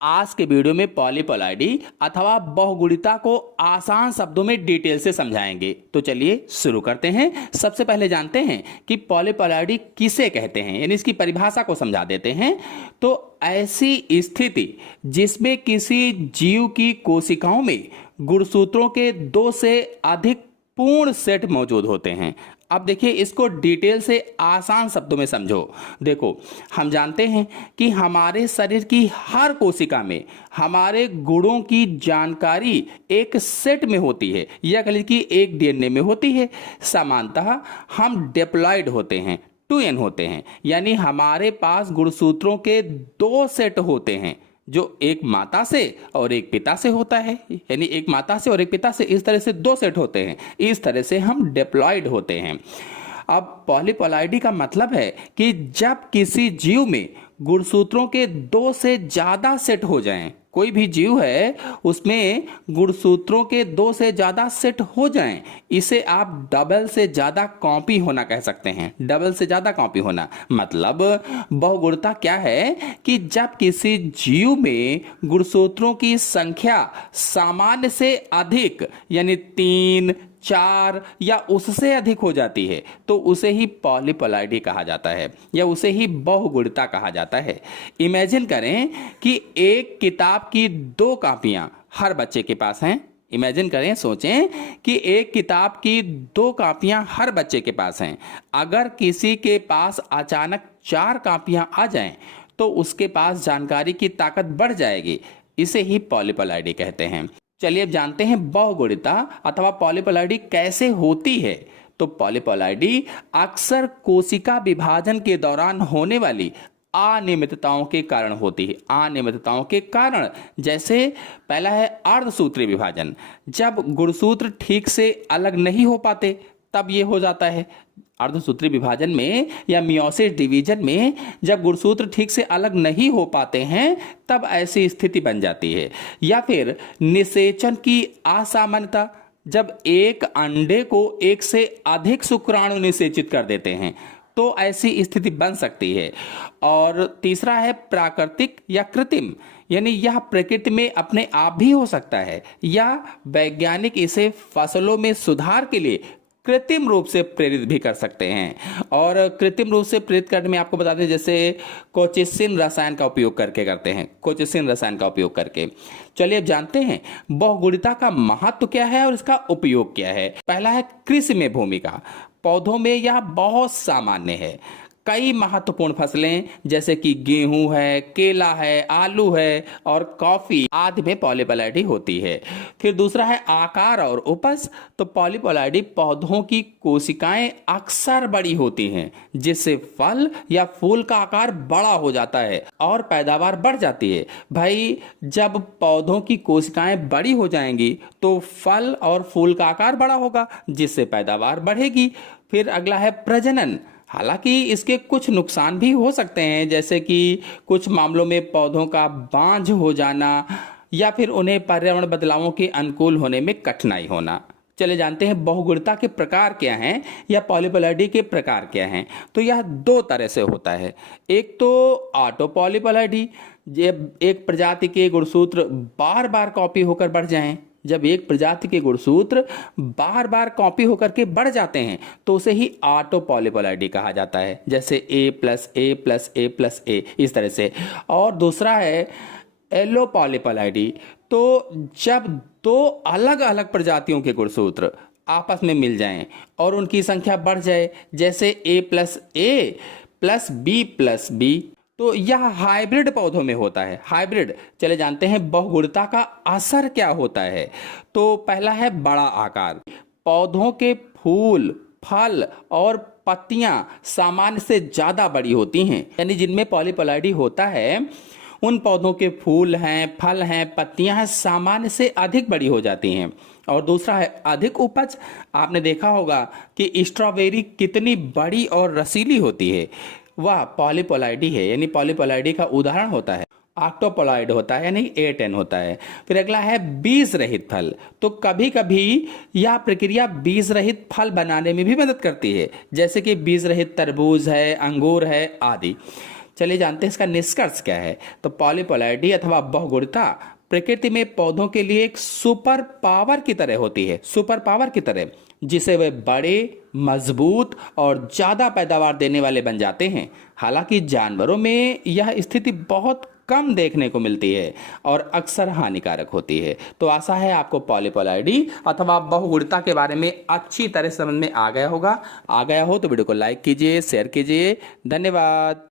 आज के वीडियो में पॉलीपॉलाइडी अथवा बहुगुणिता को आसान शब्दों में डिटेल से समझाएंगे। तो चलिए शुरू करते हैं। सबसे पहले जानते हैं कि पॉलीपॉलाइडी किसे कहते हैं, यानी इसकी परिभाषा को समझा देते हैं। तो ऐसी स्थिति जिसमें किसी जीव की कोशिकाओं में गुणसूत्रों के दो से अधिक पूर्ण सेट मौजूद होते हैं। अब देखिए, इसको डिटेल से आसान शब्दों में समझो। देखो, हम जानते हैं कि हमारे शरीर की हर कोशिका में हमारे गुणों की जानकारी एक सेट में होती है, या कह लीजिए कि एक डीएनए में होती है। सामान्यतः हम डिप्लॉयड होते हैं, 2n होते हैं, यानी हमारे पास गुणसूत्रों के दो सेट होते हैं, जो एक माता से और एक पिता से होता है। यानी एक माता से और एक पिता से, इस तरह से दो सेट होते हैं। इस तरह से हम डिप्लॉयड होते हैं। अब पॉलीपॉलाइडी का मतलब है कि जब किसी जीव में गुणसूत्रों के दो से ज्यादा सेट हो जाएं, कोई भी जीव है उसमें गुणसूत्रों के दो से ज्यादा सेट हो जाएं, इसे आप डबल से ज्यादा कॉपी होना कह सकते हैं। डबल से ज्यादा कॉपी होना मतलब बहुगुणिता क्या है कि जब किसी जीव में गुणसूत्रों की संख्या सामान्य से अधिक, यानी 3, 4 या उससे अधिक हो जाती है, तो उसे ही पॉलीपॉलाइडी कहा जाता है, या उसे ही बहुगुणिता कहा जाता है। इमेजिन करें कि एक किताब की 2 कॉपियां हर बच्चे के पास हैं। इमेजिन करें, सोचें कि एक किताब की 2 कॉपियां हर बच्चे के पास हैं। अगर किसी के पास अचानक 4 कॉपियां आ जाएं, तो उसके पास जानकारी की ताकत बढ़ जाएगी। इसे ही पॉलीपॉलाइडी कहते हैं। चलिए अब जानते हैं बहुगुणिता अथवा पॉलीपॉलाइडी कैसे होती है। तो पॉलीपॉलाइडी अक्सर कोशिका विभाजन के दौरान होने वाली अनियमितताओं के कारण होती है। अनियमितताओं के कारण, जैसे पहला है अर्धसूत्रीय विभाजन। जब गुणसूत्र ठीक से अलग नहीं हो पाते तब ये हो जाता है। अर्धसूत्रीय विभाजन में या मियोसिस डिवीजन में जब गुणसूत्र ठीक से अलग नहीं हो पाते हैं तब ऐसी स्थिति बन जाती है। या फिर निषेचन की असामान्यता, जब एक अंडे को एक से अधिक शुक्राणु निषेचित कर देते हैं तो ऐसी स्थिति बन सकती है। और तीसरा है प्राकृतिक या कृत्रिम, यानी यह प्रकृति में अपने आप भी हो सकता है, या वैज्ञानिक इसे फसलों में सुधार के लिए कृत्रिम रूप से प्रेरित भी कर सकते हैं। और कृत्रिम रूप से प्रेरित करने में आपको बता दें, जैसे कोचिसिन रसायन का उपयोग करके करते हैं, कोचिसिन रसायन का उपयोग करके। चलिए अब जानते हैं बहुगुणिता का महत्व क्या है और इसका उपयोग क्या है। पहला है कृषि में भूमिका। पौधों में यह बहुत सामान्य है। कई महत्वपूर्ण फसलें जैसे कि गेहूं है, केला है, आलू है और कॉफी आदि में पॉलीपॉलाइडी होती है। फिर दूसरा है आकार और उपज। तो पॉलीपॉलाइडी पौधों की कोशिकाएं अक्सर बड़ी होती हैं, जिससे फल या फूल का आकार बड़ा हो जाता है और पैदावार बढ़ जाती है। भाई, जब पौधों की कोशिकाएं बड़ी हो जाएंगी तो फल और फूल का आकार बड़ा होगा, जिससे पैदावार बढ़ेगी। फिर अगला है प्रजनन। हालांकि इसके कुछ नुकसान भी हो सकते हैं, जैसे कि कुछ मामलों में पौधों का बांझ हो जाना या फिर उन्हें पर्यावरण बदलावों के अनुकूल होने में कठिनाई होना। चले जानते हैं बहुगुणिता के प्रकार क्या हैं, या पॉलीपॉलाइडी के प्रकार क्या हैं। तो यह 2 तरह से होता है। एक तो ऑटो पॉलीपॉलाइडी, जब एक प्रजाति के गुणसूत्र बार बार कॉपी होकर बढ़ जाएं। जब एक प्रजाति के गुणसूत्र बार बार कॉपी होकर के बढ़ जाते हैं तो उसे ही ऑटो पॉलीपॉलाइडी कहा जाता है, जैसे A+A+A+A, इस तरह से। और दूसरा है एलो पॉलीपॉलाइडी। तो जब 2 अलग अलग प्रजातियों के गुणसूत्र आपस में मिल जाएं और उनकी संख्या बढ़ जाए, जैसे A+A+B+B, तो यह हाइब्रिड पौधों में होता है। हाइब्रिड। चले जानते हैं बहुगुणिता का असर क्या होता है। तो पहला है बड़ा आकार। पौधों के फूल, फल और पत्तियां सामान्य से ज्यादा बड़ी होती हैं, यानी जिनमें पॉलीपॉलाइडी होता है उन पौधों के फूल हैं, फल हैं, पत्तियां हैं, सामान्य से अधिक बड़ी हो जाती हैं। और दूसरा है अधिक उपज। आपने देखा होगा कि स्ट्रॉबेरी कितनी बड़ी और रसीली होती है, वह पॉलीपॉलाइडी है, यानी पॉलीपॉलाइडी का उदाहरण होता है। ऑक्टोपॉलाइड होता है, यानी A10 होता है। फिर अगला है बीज रहित फल। तो कभी कभी यह प्रक्रिया बीज रहित फल बनाने में भी मदद करती है, जैसे कि बीज रहित तरबूज है, अंगूर है आदि। चलिए जानते हैं इसका निष्कर्ष क्या है। तो पॉलीपोलैरिटी अथवा बहुगुणिता प्रकृति में पौधों के लिए एक सुपर पावर की तरह होती है, सुपर पावर की तरह, जिसे वे बड़े, मजबूत और ज्यादा पैदावार देने वाले बन जाते हैं। हालांकि जानवरों में यह स्थिति बहुत कम देखने को मिलती है और अक्सर हानिकारक होती है। तो आशा है आपको पॉलीपोलैरिटी अथवा बहुगुणिता के बारे में अच्छी तरह समझ में आ गया होगा। आ गया हो तो वीडियो को लाइक कीजिए, शेयर कीजिए। धन्यवाद।